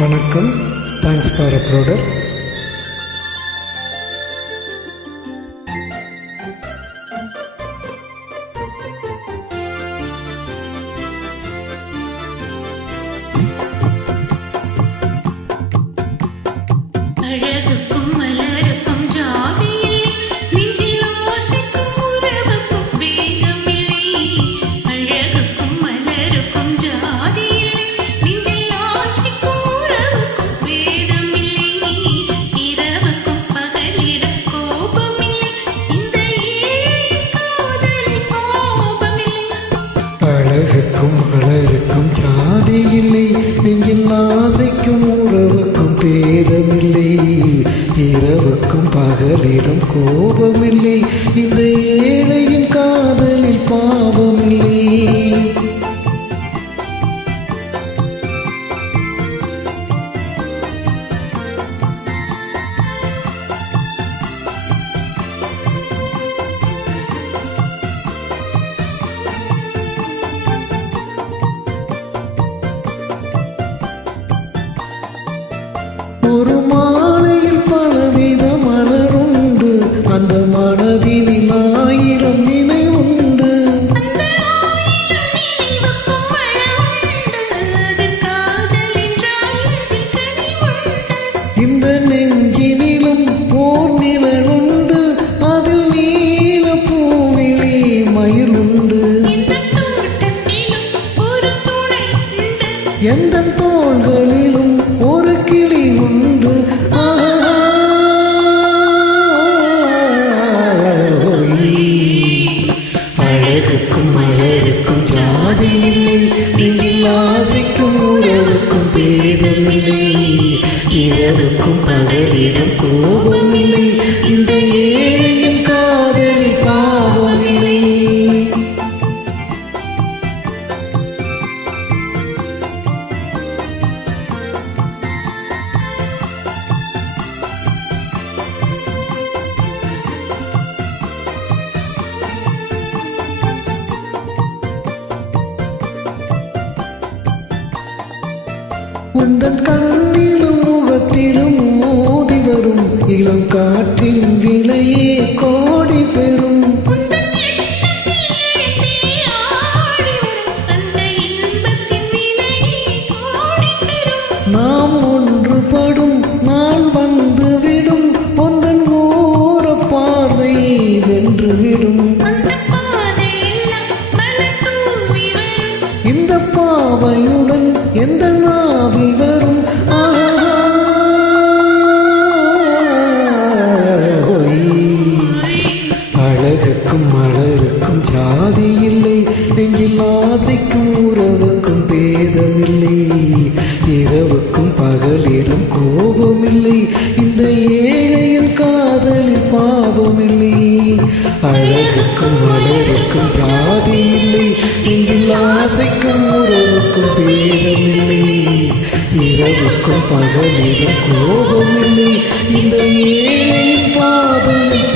வணக்கம். Thanks for uploader. அழகுக்கும் மலருக்கும் ஜாதி இல்லை, நெஞ்சில் ஆசைக்கும் உறவுக்கும் பேதமில்லை, இரவுக்கும் பகலிடம் கோபமில்லை, இந்த ஏழையின் காதலில் பாவமில்லை. ஒரு மாலையில் பலவித மலருண்டு, அந்த மனதினில் 1000 நினைவுண்டு. இந்த நெஞ்சினிலும் ஓர் நிழலுண்டு, அதில் நீல பூவிலே மயிலுண்டு. எந்த தோள்களிலும் ஒரு கிளி உண்டு. அழகுக்கும் மலருக்கும் ஜாதி இல்லை, நெஞ்சில் ஆசைக்கும் உறவுக்கும் பேதமில்லை, இரவுக்கும் பகலிடம் கோபமில்லை, இந்த ஏழையின் காதலில் பாவமில்லை. உந்தன் கண்ணிலும் முகத்திலும் மோதி வரும் இளம் காற்றின் விலையே கோடி பெறும். நாம் ஒன்றுபடும் நாள் வந்துவிடும், உந்தன் ஓர பார்வை வென்றுவிடும். இந்த பாவையுடன் எந்த நாவி வரும். அழகுக்கும் மலருக்கும் ஜாதி இல்லை, நெஞ்சில் ஆசைக்கும் உறவுக்கும் பேதமில்லை, இரவுக்கும் பகலிடம் கோபமில்லை, இந்த ஏழையின் காதலில் பாவமில்லை. அழகுக்கும் மலருக்கும் ஜாதி இல்லை, நெஞ்சில் ஆசைக்கும் உறவுக்கும் பேதமில்லை, இரவுக்கும் பகலிடம் கோபமில்லை, இந்த ஏழையின் காதலில்